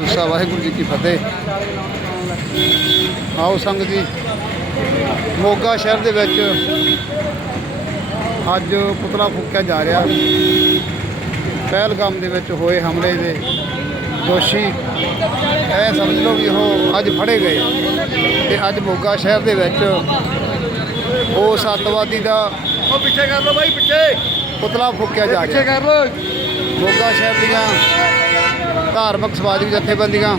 ਖਾਲਸਾ ਵਾਹਿਗੁਰੂ ਜੀ ਕੀ ਫਤਿਹ। ਆਓ ਸੰਗਤ ਜੀ ਮੋਗਾ ਸ਼ਹਿਰ ਦੇ ਵਿੱਚ ਅੱਜ ਪੁਤਲਾ ਫੂਕਿਆ ਜਾ ਰਿਹਾ। ਪਹਿਲਗਾਮ ਦੇ ਵਿੱਚ ਹੋਏ ਹਮਲੇ ਦੇ ਦੋਸ਼ੀ ਇਹ ਸਮਝ ਲਓ ਵੀ ਉਹ ਅੱਜ ਫੜੇ ਗਏ। ਤੇ ਅੱਜ ਮੋਗਾ ਸ਼ਹਿਰ ਦੇ ਵਿੱਚ ਉਸ ਅੱਤਵਾਦੀ ਦਾ ਉਹ ਪਿੱਛੇ ਕਰ ਲਓ ਬਾਈ ਪਿੱਛੇ। ਪੁਤਲਾ ਫੂਕਿਆ ਜਾ ਪਿੱਛੇ ਰਿਹਾ। ਕਰ ਲਓ। ਮੋਗਾ ਸ਼ਹਿਰ ਦੀਆਂ ਧਾਰਮਿਕ ਸਮਾਜਿਕ ਜਥੇਬੰਦੀਆਂ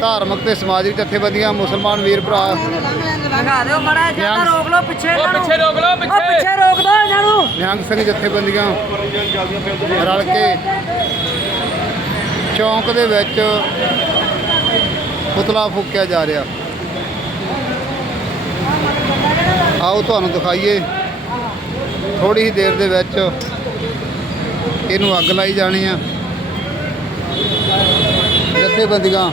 ਧਾਰਮਿਕ ਤੇ ਸਮਾਜਿਕ ਜਥੇਬੰਦੀਆਂ ਮੁਸਲਮਾਨ ਵੀਰ ਭਰਾ। ਲਗਾ ਦਿਓ ਮੜਾ ਜ਼ਿਆਦਾ ਨਿਹੰਗ- ਰੋਕ ਲਓ ਪਿੱਛੇ ਇਹਨਾਂ ਨੂੰ। ਪਿੱਛੇ ਰੋਕ ਲਓ ਉਹ ਪਿੱਛੇ। ਪਿੱਛੇ ਰੋਕ ਦਿਓ ਇਹਨਾਂ ਨੂੰ। ਨਿਹੰਗ ਸਿੰਘ ਜਥੇਬੰਦੀਆਂ ਰਲ ਕੇ ਚੌਂਕ ਦੇ ਵਿੱਚ ਪੁਤਲਾ ਫੂਕਿਆ ਜਾ ਰਿਹਾ। ਆਓ ਤੁਹਾਨੂੰ ਦਿਖਾਈਏ। ਥੋੜੀ ਹੀ ਦੇਰ ਦੇ ਵਿੱਚ ਇਹਨੂੰ ਅੱਗ ਲਾਈ ਜਾਣੀ ਆ। ਜਥੇਬੰਦੀਆਂ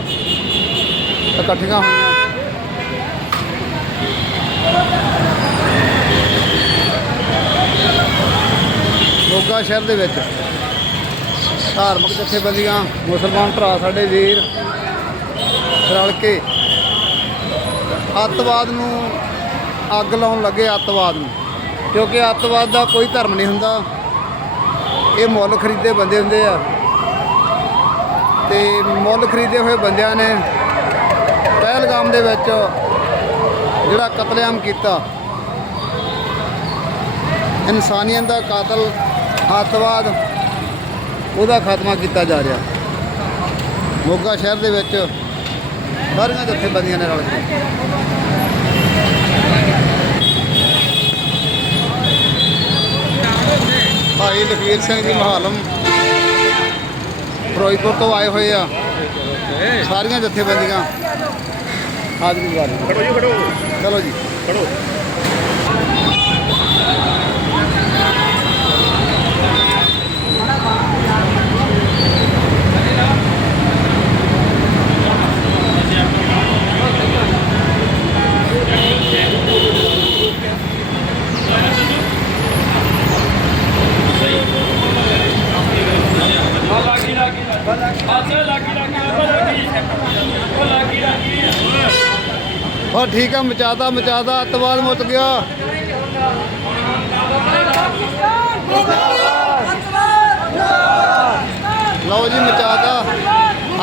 ਇਕੱਠੀਆਂ ਹੋਈਆਂ। ਮੋਗਾ ਸ਼ਹਿਰ ਦੇ ਵਿੱਚ ਧਾਰਮਿਕ ਜਥੇਬੰਦੀਆਂ, ਮੁਸਲਮਾਨ ਭਰਾ ਸਾਡੇ ਵੀਰ ਰਲ ਕੇ ਅੱਤਵਾਦ ਨੂੰ ਅੱਗ ਲਾਉਣ ਲੱਗੇ ਅੱਤਵਾਦ ਨੂੰ। ਕਿਉਂਕਿ ਅੱਤਵਾਦ ਦਾ ਕੋਈ ਧਰਮ ਨਹੀਂ ਹੁੰਦਾ। ਇਹ ਮੁੱਲ ਖਰੀਦੇ ਬੰਦੇ ਹੁੰਦੇ ਆ। ਤੇ ਮੁੱਲ ਖਰੀਦੇ ਹੋਏ ਬੰਦਿਆਂ ਨੇ ਪਹਿਲਗਾਮ ਦੇ ਵਿੱਚ ਜਿਹੜਾ ਕਤਲੇਆਮ ਕੀਤਾ। ਇਨਸਾਨੀਅਤ ਦਾ ਕਾਤਲ, ਅੱਤਵਾਦ, ਉਹਦਾ ਖਾਤਮਾ ਕੀਤਾ ਜਾ ਰਿਹਾ। ਮੋਗਾ ਸ਼ਹਿਰ ਦੇ ਵਿੱਚ ਸਾਰੀਆਂ ਜਥੇਬੰਦੀਆਂ ਨੇ ਰਲ ਕੇ। ਭਾਈ ਲਖਵੀਰ ਸਿੰਘ ਜੀ, ਮਹਾਲਮ ਫਿਰੋਜ਼ਪੁਰ ਤੋਂ ਆਏ ਹੋਏ ਆ। ਸਾਰੀਆਂ ਜਥੇਬੰਦੀਆਂ। ਹਾਜ਼ਰੀ ਵਾਲੀ ਖੜੋ ਜੀ ਖੜੋ। ਚਲੋ ਜੀ। ਖੜੋ ਲਾਗੀ ਲਾਗੀ ਆਸੇ ਲਾਗੀ ਲਾਗੀ ਉਹ ਲਾਗੀ ਉਹ ਲਾਗੀ ਲਾਗੀ ਹਾਂ, ਠੀਕ ਆ ਮਚਾਦਾ ਮਚਾਦਾ ਅੱਤਵਾਦ ਮੁੱਕ ਗਿਆ। ਲਓ ਜੀ ਮਚਾਦਾ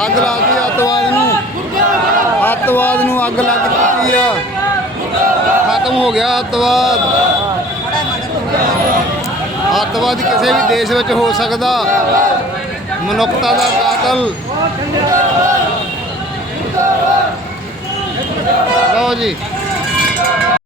ਅੱਗ ਲਾਤੀ ਅੱਤਵਾਦ ਨੂੰ। ਅੱਤਵਾਦ ਨੂੰ ਅੱਗ ਲੱਗ ਚੁੱਕੀ ਆ। ਖਤਮ ਹੋ ਗਿਆ ਅੱਤਵਾਦ ਅੱਤਵਾਦ ਕਿਸੇ ਵੀ ਦੇਸ਼ ਵਿੱਚ ਹੋ ਸਕਦਾ। ਮਨੁੱਖਤਾ ਦਾ ਕਾਤਲ। ਲਓ ਜੀ